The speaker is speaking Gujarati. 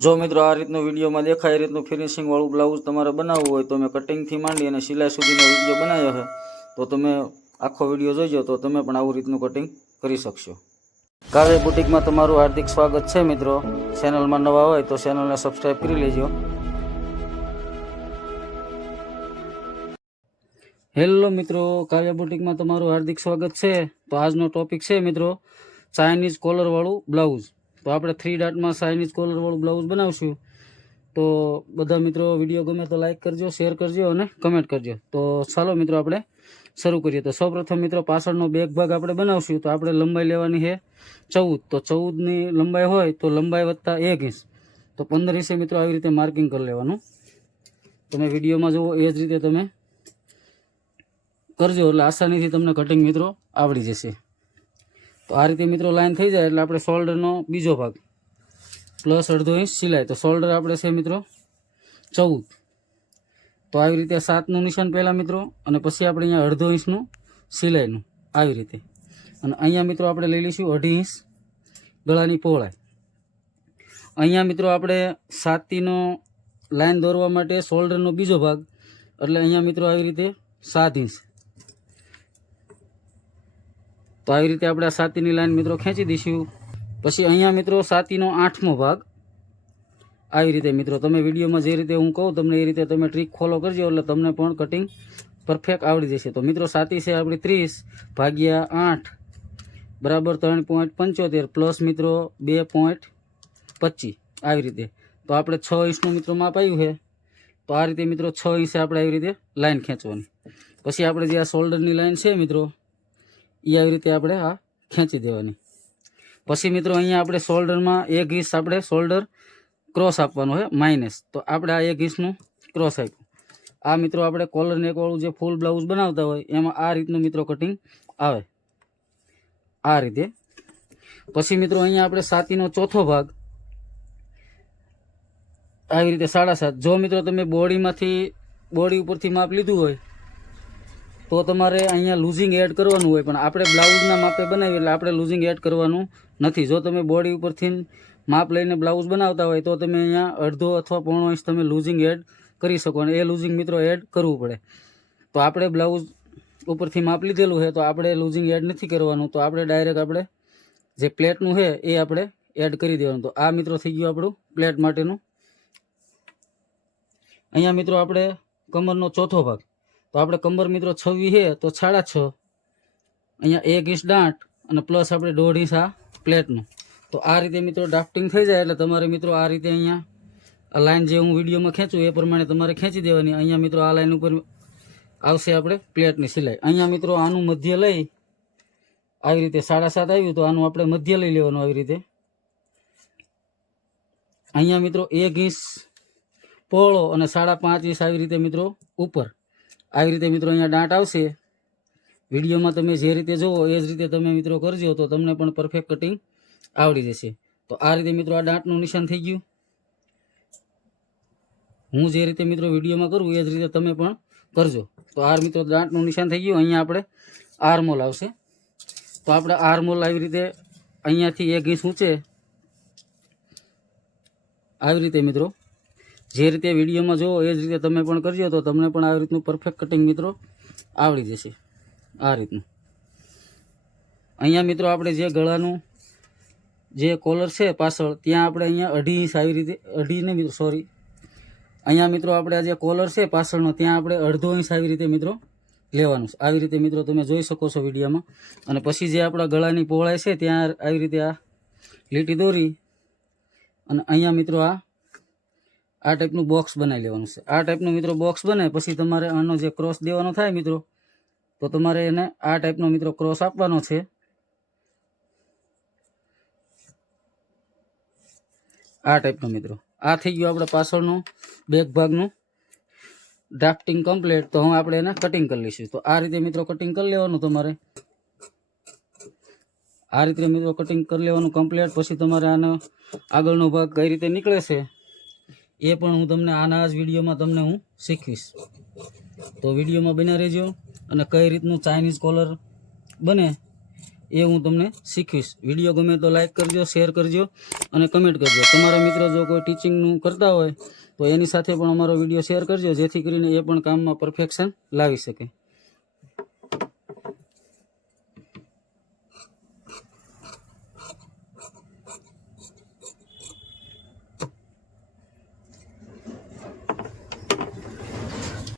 જો મિત્રો આ રીતનું વિડીયોમાં દેખાય, એ રીતનું ફિનિશિંગવાળું બ્લાઉઝ તમારે બનાવવું હોય તો મેં કટિંગથી માંડી અને સિલાઈ સુધીનો વીડિયો બનાવ્યો છે. તો તમે આખો વીડિયો જોઈજો તો તમે પણ આવું રીતનું કટિંગ કરી શકશો. કાવ્ય બુટિકમાં તમારું હાર્દિક સ્વાગત છે મિત્રો. ચેનલમાં નવા હોય તો ચેનલને સબસ્ક્રાઈબ કરી લેજો. હેલો મિત્રો, કાવ્ય બુટિકમાં તમારું હાર્દિક સ્વાગત છે. તો આજનો ટોપિક છે મિત્રો ચાઇનીઝ કોલરવાળું બ્લાઉઝ તો આપણે થ્રી ડાટમાં ચાઇનીઝ કોલરવાળું બ્લાઉઝ બનાવશું. તો બધા મિત્રો વીડિયો ગમે તો લાઇક કરજો શેર કરજો અને કમેન્ટ કરજો. તો ચાલો મિત્રો આપણે શરૂ કરીએ. તો સૌપ્રથમ મિત્રો પાછળનો બેક ભાગ આપણે બનાવશું. તો આપણે લંબાઈ લેવાની છે ચૌદ. તો ચૌદની લંબાઈ હોય તો લંબાઈ વત્તા એક ઇંચ. તો પંદર ઇંચે મિત્રો આવી રીતે માર્કિંગ કરી લેવાનું. તમે વિડીયોમાં જુઓ એ જ રીતે તમે કરજો. એટલે આસાનીથી તમને કટિંગ મિત્રો આવડી જશે. તો આ રીતે મિત્રો લાઈન થઈ જાય એટલે આપણે શોલ્ડરનો બીજો ભાગ. પ્લસ અડધો ઇંચ સિલાઈ. તો શોલ્ડર આપણે છે મિત્રો ચૌદ. તો આવી રીતે સાતનું નિશાન પહેલાં મિત્રો અને પછી આપણે અહીંયા અડધો ઇંચનું સિલાઈનું આવી રીતે. અને અહીંયા મિત્રો આપણે લઈ લઈશું અઢી ઇંચ ગળાની પહોળાઈ. અહીંયા મિત્રો આપણે સાતીનો લાઈન દોરવા માટે શોલ્ડરનો બીજો ભાગ. એટલે અહીંયા મિત્રો આવી રીતે સાત ઇંચ તો આવી રીતે આપણે આ સાતીની લાઈન મિત્રો ખેંચી દઈશું. પછી અહીંયા મિત્રો સાતીનો આઠમો ભાગ. આવી રીતે મિત્રો તમે વિડીયોમાં જે રીતે હું કહું તમને એ રીતે તમે ટ્રીક ફોલો કરજો એટલે તમને પણ કટિંગ પરફેક્ટ આવડી જશે. તો મિત્રો સાતી છે આપણી ત્રીસ ભાગ્યા આઠ બરાબર ત્રણ પોઈન્ટ પંચોતેર પ્લસ મિત્રો બે પોઈન્ટ પચીસ આવી રીતે. તો આપણે છ ઇંચનું મિત્રો માપ આવ્યું છે. તો આ રીતે મિત્રો છ ઇંચે આપણે આવી રીતે લાઈન ખેંચવાની. પછી આપણે જે આ શોલ્ડરની લાઇન છે મિત્રો એ આવી રીતે આપણે આ ખેંચી દેવાની. પછી મિત્રો અહીંયા આપણે શોલ્ડરમાં એક ઇંચ આપણે શોલ્ડર ક્રોસ આપવાનો હોય માઇનસ તો આપણે આ એક ઇંચનું ક્રોસ આપ્યું. આ મિત્રો આપણે કોલર નેકવાળું જે ફૂલ બ્લાઉઝ બનાવતા હોય, એમાં આ રીતનું મિત્રો કટિંગ આવે. આ રીતે. પછી મિત્રો અહીંયા આપણે સાતીનો ચોથો ભાગ આવી રીતે સાડા સાત. જો મિત્રો તમે બોડીમાંથી, બોડી ઉપરથી માપ લીધું હોય તો તમારે અહીંયા લૂઝિંગ એડ કરવાનું હોય, પણ આપણે બ્લાઉઝના માપે બનાવીએ એટલે આપણે લૂઝિંગ એડ કરવાનું નથી. જો તમે બોડી ઉપરથી માપ લઈને બ્લાઉઝ બનાવતા હોય, તો તમે અહીંયા અડધો અથવા પોણો ઇંચ તમે લૂઝિંગ એડ કરી શકો અને એ લૂઝિંગ મિત્રો એડ કરવું પડે. તો આપણે બ્લાઉઝ ઉપરથી માપ લીધેલું છે, તો આપણે લૂઝિંગ એડ નથી કરવાનું. તો આપણે ડાયરેક્ટ આપણે જે પ્લેટનું છે, એ આપણે એડ કરી દેવાનું. તો આ મિત્રો થઈ ગયું આપણું પ્લેટ માટેનું. અહીંયા મિત્રો આપણે કમરનો ચોથો ભાગ. તો આપણે કમર મિત્રો છવ્વી છે, તો સાડા છ. અહીંયા એક ઇંચ દાંટ અને પ્લસ આપણે દોઢ ઇંચ આ પ્લેટનું તો આ રીતે મિત્રો ડ્રાફ્ટિંગ થઈ જાય એટલે તમારે મિત્રો આ રીતે અહીંયા આ લાઈન જે હું વિડીયોમાં ખેંચું એ પ્રમાણે તમારે ખેંચી દેવાની. અહીંયા મિત્રો આ લાઇન ઉપર આવશે આપણે પ્લેટની સિલાઈ. અહીંયા મિત્રો આનું મધ્ય લઈ આવી રીતે સાડા સાત આવ્યું તો આનું આપણે મધ્ય લઈ લેવાનું આવી રીતે. અહીંયા મિત્રો એક ઇંચ પહોળો અને સાડા પાંચ ઇંચ આવી રીતે મિત્રો ઉપર. આવી રીતે મિત્રો અહીંયા દાંટ આવશે. વિડીયોમાં તમે જે રીતે જુઓ એ જ રીતે તમે મિત્રો કરજો તો તમને પણ પરફેક્ટ કટિંગ આવડી જશે. તો આ રીતે મિત્રો આ દાંટનું નિશાન થઈ ગયું. હું જે રીતે મિત્રો વિડીયોમાં કરું એ જ રીતે તમે પણ કરજો. તો આ મિત્રો દાંટનું નિશાન થઈ ગયું. અહીંયા આપણે આરમોલ આવશે. તો આપણે આરમોલ આવી રીતે અહીંયાથી એક ઇંચ ઊંચે આવી રીતે મિત્રો જે રીતે વિડીયોમાં જુઓ, એ જ રીતે તમે પણ કરજો, તો તમને પણ આવી રીતનું પરફેક્ટ કટિંગ મિત્રો આવડી જશે. આ રીતનું. અહીંયા મિત્રો આપણે જે ગળાનું જે કોલર છે પાછળ, ત્યાં આપણે અહીંયા અઢી ઇંચ આવી રીતે, અઢી ને મિત્રો સોરી અહીંયા મિત્રો આપણે આ જે કોલર છે પાછળનો, ત્યાં આપણે અડધો ઇંચ આવી રીતે મિત્રો લેવાનું છે. આવી રીતે મિત્રો તમે જોઈ શકો છો વિડીયોમાં. અને પછી જે આપણા ગળાની પહોળાઈ છે, ત્યાં આવી રીતે આ લીટી દોરી અને અહીંયા મિત્રો આ આ ટાઈપનું બોક્સ બનાવી લેવાનું છે. આ ટાઈપનું મિત્રો બોક્સ બને, પછી તમારે આનો જે ક્રોસ દેવાનો થાય મિત્રો, તો તમારે એને આ ટાઈપનો મિત્રો ક્રોસ આપવાનો છે. આ ટાઈપનો મિત્રો. આ થઈ ગયું આપણે પાછળનું બેક ભાગનું ડ્રાફ્ટિંગ કમ્પ્લીટ તો હું આપણે એને કટિંગ કરી લઈશું. તો આ રીતે મિત્રો કટિંગ કરી લેવાનું તમારે. આ રીતે મિત્રો કટિંગ કરી લેવાનું કમ્પ્લીટ પછી તમારે આનો આગળનો ભાગ કઈ રીતે નીકળે છે? એ પણ હું તમને આના જ વિડીયોમાં તમને હું શીખવીશ. તો વિડીયોમાં બન્યા રહેજો અને કઈ રીતનું ચાઇનીઝ કોલર બને એ હું તમને શીખવીશ. વીડિયો ગમે તો લાઇક કરજો શેર કરજો અને કમેન્ટ કરજો. તમારા મિત્રો જો કોઈ ટીચિંગનું કરતા હોય તો એની સાથે પણ અમારો વીડિયો શેર કરજો, જેથી કરીને એ પણ કામમાં પરફેક્શન લાવી શકે.